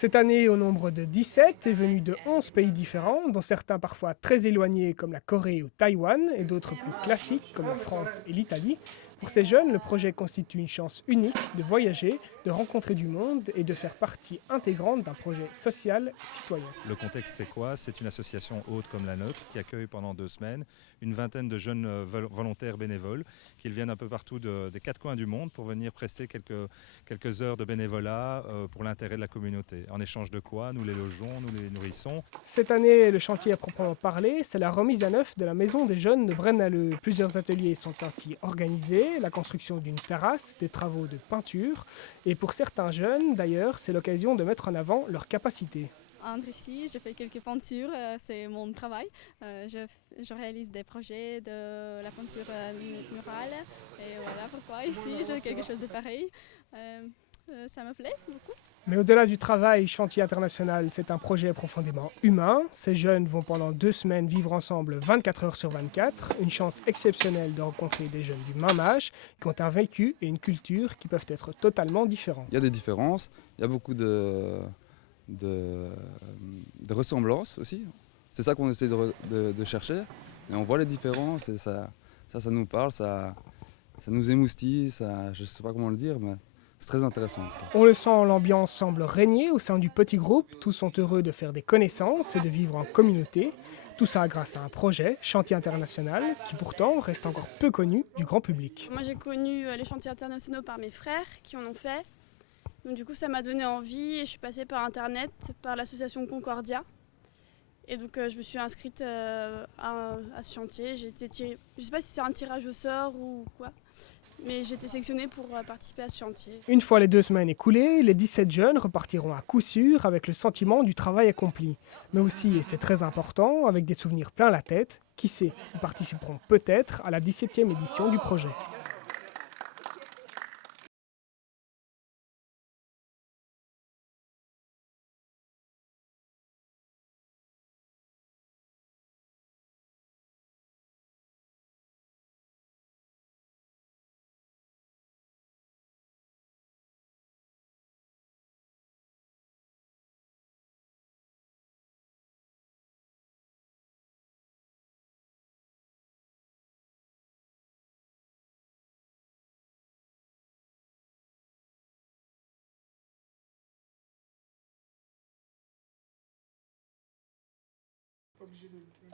Cette année, au nombre de 17, est venu de 11 pays différents, dont certains parfois très éloignés comme la Corée ou Taïwan, et d'autres plus classiques comme la France et l'Italie. Pour ces jeunes, le projet constitue une chance unique de voyager, de rencontrer du monde et de faire partie intégrante d'un projet social et citoyen. Le contexte, c'est quoi? C'est une association haute comme la nôtre qui accueille pendant 2 semaines une vingtaine de jeunes volontaires bénévoles qui viennent un peu partout des quatre coins du monde pour venir prester quelques heures de bénévolat pour l'intérêt de la communauté. En échange de quoi? Nous les logeons, nous les nourrissons. Cette année, le chantier à proprement parler, c'est la remise à neuf de la maison des jeunes de Braine-l'Alleud. Plusieurs ateliers sont ainsi organisés, la construction d'une terrasse, des travaux de peinture, et pour certains jeunes, d'ailleurs, c'est l'occasion de mettre en avant leurs capacités. En Russie, je fais quelques peintures, c'est mon travail. Je réalise des projets de la peinture murale. Et voilà pourquoi ici, j'ai quelque chose de pareil. Ça me plaît beaucoup. Mais au-delà du travail, Chantier International, c'est un projet profondément humain. Ces jeunes vont pendant 2 semaines vivre ensemble 24 heures sur 24. Une chance exceptionnelle de rencontrer des jeunes du même âge qui ont un vécu et une culture qui peuvent être totalement différents. Il y a des différences, il y a beaucoup de ressemblances aussi. C'est ça qu'on essaie de chercher. Et on voit les différences et ça nous parle, ça nous émoustille, je ne sais pas comment le dire, mais c'est très intéressant en tout cas. On le sent, l'ambiance semble régner au sein du petit groupe. Tous sont heureux de faire des connaissances et de vivre en communauté. Tout ça grâce à un projet, Chantier International, qui pourtant reste encore peu connu du grand public. Moi j'ai connu les chantiers internationaux par mes frères qui en ont fait. Donc du coup ça m'a donné envie et je suis passée par internet, par l'association Concordia. Et donc je me suis inscrite à ce chantier. J'ai été tirée, je ne sais pas si c'est un tirage au sort ou quoi, mais j'ai été sélectionnée pour participer à ce chantier. Une fois les 2 semaines écoulées, les 17 jeunes repartiront à coup sûr avec le sentiment du travail accompli. Mais aussi, et c'est très important, avec des souvenirs plein la tête. Qui sait, ils participeront peut-être à la 17e édition du projet.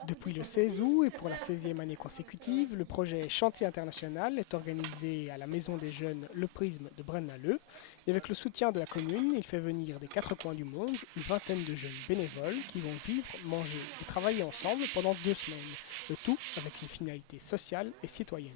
Depuis le 16 août et pour la 16e année consécutive, le projet Chantier International est organisé à la Maison des Jeunes Le Prisme de Braine-l'Alleud. Et avec le soutien de la commune, il fait venir des 4 coins du monde une vingtaine de jeunes bénévoles qui vont vivre, manger et travailler ensemble pendant 2 semaines. Le tout avec une finalité sociale et citoyenne.